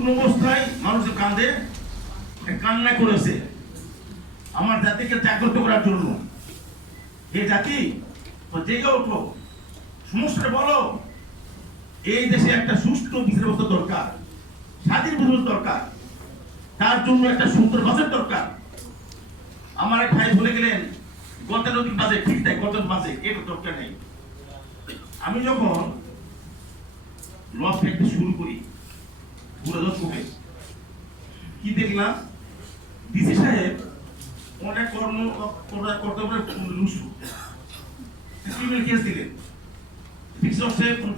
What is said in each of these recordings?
পূর্ণ অবস্থায় মানুষের কাঁধে কান্না করেছে আমার জাতিকে জাগ্রত করার জন্য। এই জাতি জেগে ওঠো, সমস্যাটা বলো। এই দেশে একটা সুষ্ঠু বিচার ব্যবস্থা দরকার, স্বাধীন বিচার দরকার, তার জন্য একটা সুন্দর বাজেট দরকার। আমার এক ভাই বলে গেলেন গতানুগতিক বাজেট, ঠিক তাই, গতানুগতিক বাজেট এটা দরকার নেই। আমি যখন ল ফ্যাক্টরি শুরু করি পুরো দশকে, কি দেখলাম ডিসি সাহেব অনেক ক্রিমিনাল কেস দিলেন,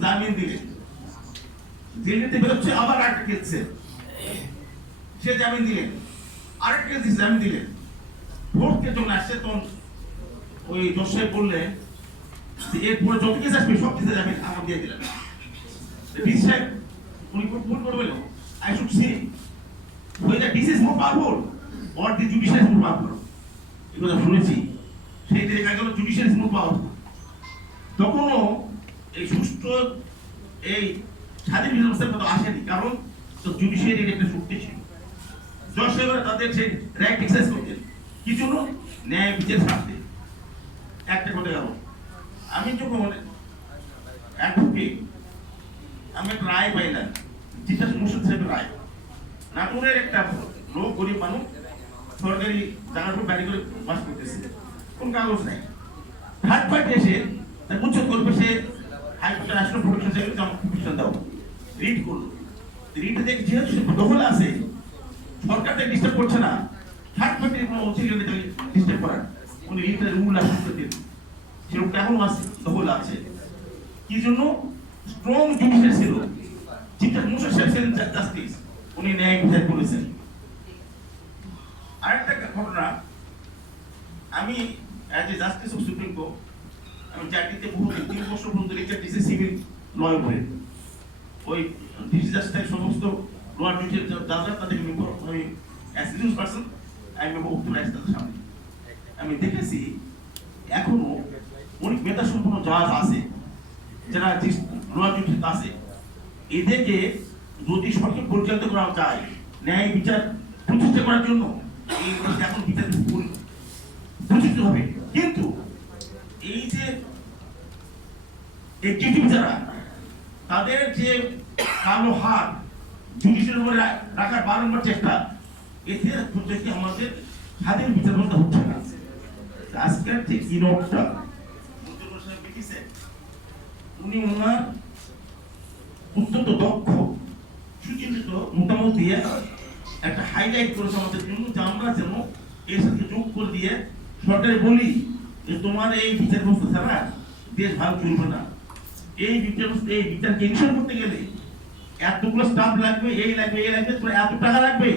জামিন দিলেন, জেলেতে বেরোচ্ছে আবার আরেকটা কেস সে জামিন দিলেন, আরেকটা কেস জামিন দিলেন। ভোট কে যখন আসছে তখন ওই জজ সাহেব বললেন এরপরে যত কেস আসবে সব কেসে জামিন আমার দিয়ে দিলেন। ডিসি সাহেব উনি ভোট করবেন, I should say whether this is more powerful or the judiciary is more powerful. এগুলো শুনেছি, সেই দেখা গেল জুডিশিয়ারি ইজ মোর পাওয়ারফুল। তখনও এই সুষ্ঠু এই স্বাধীন বিচার ব্যবস্থার কথা আসেনি, কারণ তো জুডিশিয়ারির একটা শক্তি ছিল। জজ সাহেবরা তাদের সেই রাইট এক্সারসাইজ করতেন কি জন্য? ন্যায় বিচার স্বার্থে। একটা কথা গেল, আমি যখন অ্যাডভোকেট, আমি একটা রায় পাইলাম, চিফ মুর্শিদ সাহেবের রায়। নাটোরের একটা লোক, গরিব মানুষ, সরকারি জায়গার উপর বাড়ি করে বাস করতেছে, কোন কাগজ নাই। থার্ড পার্টি এসে তার উচ্ছেদ করবে, সে হাইকোর্টের আসলে প্রোটেকশন চাইলে প্রোটেকশন দাও, রিড করলো। রিডে দেখে যেহেতু সে দখলে আছে, সরকার তাকে ডিস্টার্ব করছে না, থার্ড পার্টির কোনো অচিরে ডিস্টার্ব করার উনি রিডের রুল আসতে দিন, সে লোকটা এখনো আছে, দখলে আছে। কি জন্য? স্ট্রং জুডিশিয়ারি ছিল, চিফ মুর্শিদ সাহেব ছিলেন জাস্টিস, উনি ন্যায় বিচার করেছেন। আরেকটা ঘটনা, আমি as a justice of supreme court, আমি চাকরিতে বহু 3 বছর পর্যন্ত লেকচার দিয়েছি সিভিল লয়ের উপরে। ওই ডিসি জাস্টিসের সমস্ত লোয়ার ডিউটির যারা তাদেরকে আমি অ্যাসিস্ট্যান্ট পারসন, আমি বক্তব্য রাখছি তাদের সামনে। আমি দেখেছি এখনো অনেক মেধা সম্পন্ন জাজ আছে যারা লোয়ার ডিউটিতে আছে, এদেরকে যদি সঠিক পরিচালিত করা যায়, ন্যায় বিচার প্রতিষ্ঠা করার জন্য এই এখন বিচার প্রতিষ্ঠিত হবে। কিন্তু এই যে এক্সিকিউটিভ যারা, তাদের যে কালো হাত জুডিশিয়াল উপরে রাখার বারংবার চেষ্টা, এতে হচ্ছে আমাদের স্বাধীন বিচার ব্যবস্থা হচ্ছে না। আজকের যে ইনোভটা উনি ওনার অত্যন্ত দক্ষ সুচিন্তিত মতামত দিয়ে একটা হাইলাইট করেছে আমাদের জন্য, যে আমরা যেন এর সাথে যোগ করে দিয়ে সরকারে বলি যে তোমার এই বিচার ব্যবস্থা ছাড়া দেশ ভালো চলবে না। এই বিচারকে ইনশিওর করতে গেলে এতগুলো স্টাফ লাগবে, এই লাগবে, এই লাগবে, তোমার এত টাকা লাগবে,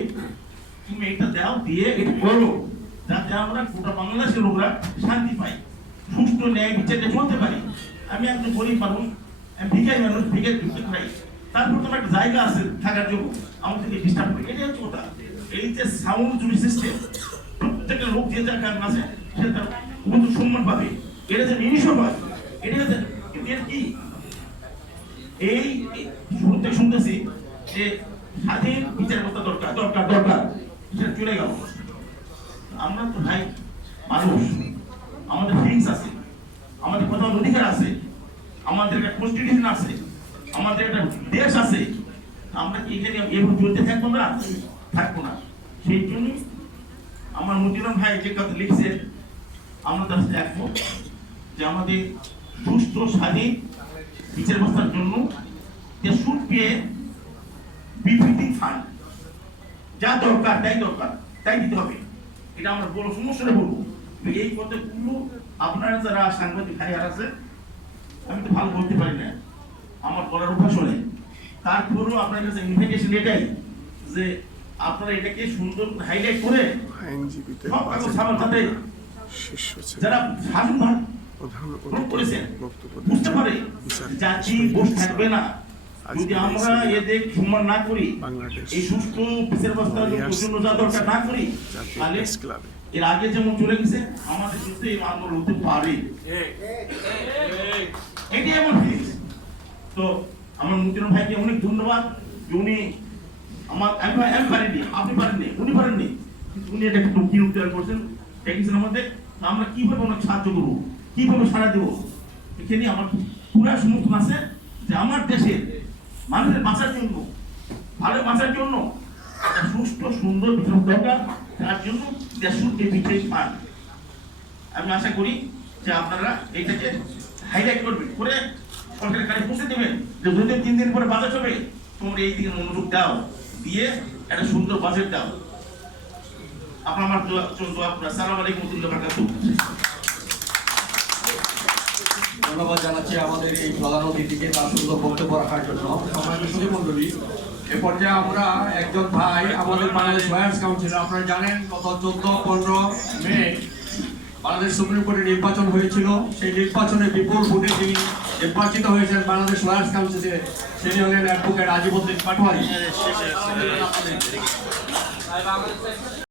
তুমি এটা দাও, দিয়ে এটা করো, যাতে আমরা গোটা বাংলাদেশের লোকরা শান্তি পাই, সুষ্ঠু ন্যায় বিচারটা চলতে পারি। আমি একজন গরিব মানুষ, আমি ভিখারি মানুষ, ভিখারি ঢুকতে পাই, তারপর তোমার একটা জায়গা আছে থাকার জন্য, আমাদেরকে ডিস্টার্ব করে। এটাই হচ্ছে কথা। এই যে সাউন্ড জুরি সিস্টেম, প্রত্যেকটা লোক যে জায়গা আছে সে তার উপযুক্ত সম্মান পাবে, এটা যে মিনিশন হয়, এটা হচ্ছে এর কি এই শুরুতে শুনতেছি যে স্বাধীন বিচার ব্যবস্থা দরকার দরকার দরকার, সেটা চলে গেল। আমরা তো ভাই মানুষ, আমাদের ফিলিংস আছে, আমাদের কথা অধিকার আছে, আমাদের একটা কনস্টিটিউশন আছে, আমাদের একটা দেশ আছে। আমরা কি এখানে এভাবে চলতে থাকবো না? থাকবো না। সেই জন্য আমার মতিউর ভাই যে কথা লিখছেন, আমরা তার সাথে একমত যে আমাদের সুস্থ স্বাধীন বিচার ব্যবস্থার জন্য যে should B A befitting fund, যা দরকার তাই দিতে হবে। এটা আমরা বড় সমস্যাটা বলবো। এই কথাগুলো আপনারা যারা সাংবাদিক ভাইয়ার আছে, আমি তো ভালো বলতে পারি না, আমার বলার অভ্যাস নেই, তারপরেও আপনার কাছে ইনভিটেশন এটাই যে আপনারা এটাকে সুন্দর হাইলাইট করে সব কাগজ সামাল সাথে যারা শাসন করেছেন বুঝতে পারে জাতি বসে থাকবে না যদি আমরা এদের সম্মান না করি, এই সুষ্ঠু বিচার ব্যবস্থার জন্য যা দরকার না করি, তাহলে এর আগে যেমন চলে গেছে আমাদের বিরুদ্ধে এই আন্দোলন হতে পারে। এটি এমন জিনিস। তো আমার মতিউর ভাইকে অনেক ধন্যবাদ, উনি আমি পারিনি, আপনি পারেননি, উনি পারেননি, কিন্তু উনি এটা একটু কি উদ্ধার করছেন দেখেছেন আমাদের। আমরা কিভাবে ওনাকে সাহায্য করবো, কিভাবে সাড়া দেবো, এখানে আমার পুরা সমর্থন আছে যে আমার দেশের মানুষের বাঁচার জন্য, ভালো বাঁচার জন্য একটা সুস্থ সুন্দর বিপ্লব দরকার। তার জন্য দেশুর এই বিজয় পান। আমি আশা করি যে আপনারা এইটাকে হাইলাইট করবেন, করে সরকারের কাছে পৌঁছে দেবেন যে যদি 3 দিন পরে বাজেট হবে তোমরা এই দিকে মনোযোগ দাও, দিয়ে একটা সুন্দর বাজেট দাও। আপনার আমার দোয়া করি। আসসালামু আলাইকুম ওয়া রাহমাতুল্লাহি ওয়া বারাকাতুহু। ধন্যবাদ জানাচ্ছি আমাদের এই প্রধান অতিথিকে তার সুন্দর বক্তব্য রাখার জন্য। সম্মানিত সুধীমণ্ডলী, এ পর্যায়ে আমরা একজন ভাই আমাদের বাংলাদেশ লয়ার্স কাউন্সিল, আপনারা জানেন গত 14-15 মে বাংলাদেশ সুপ্রিম কোর্টে নির্বাচন হয়েছিল। সেই নির্বাচনে বিপুল ভোটে যিনি নির্বাচিত হয়েছেন বাংলাদেশ লয়ার্স কাউন্সিলে, তিনি হলেন অ্যাডভোকেট আজিমউদ্দিন পাটোয়ারি।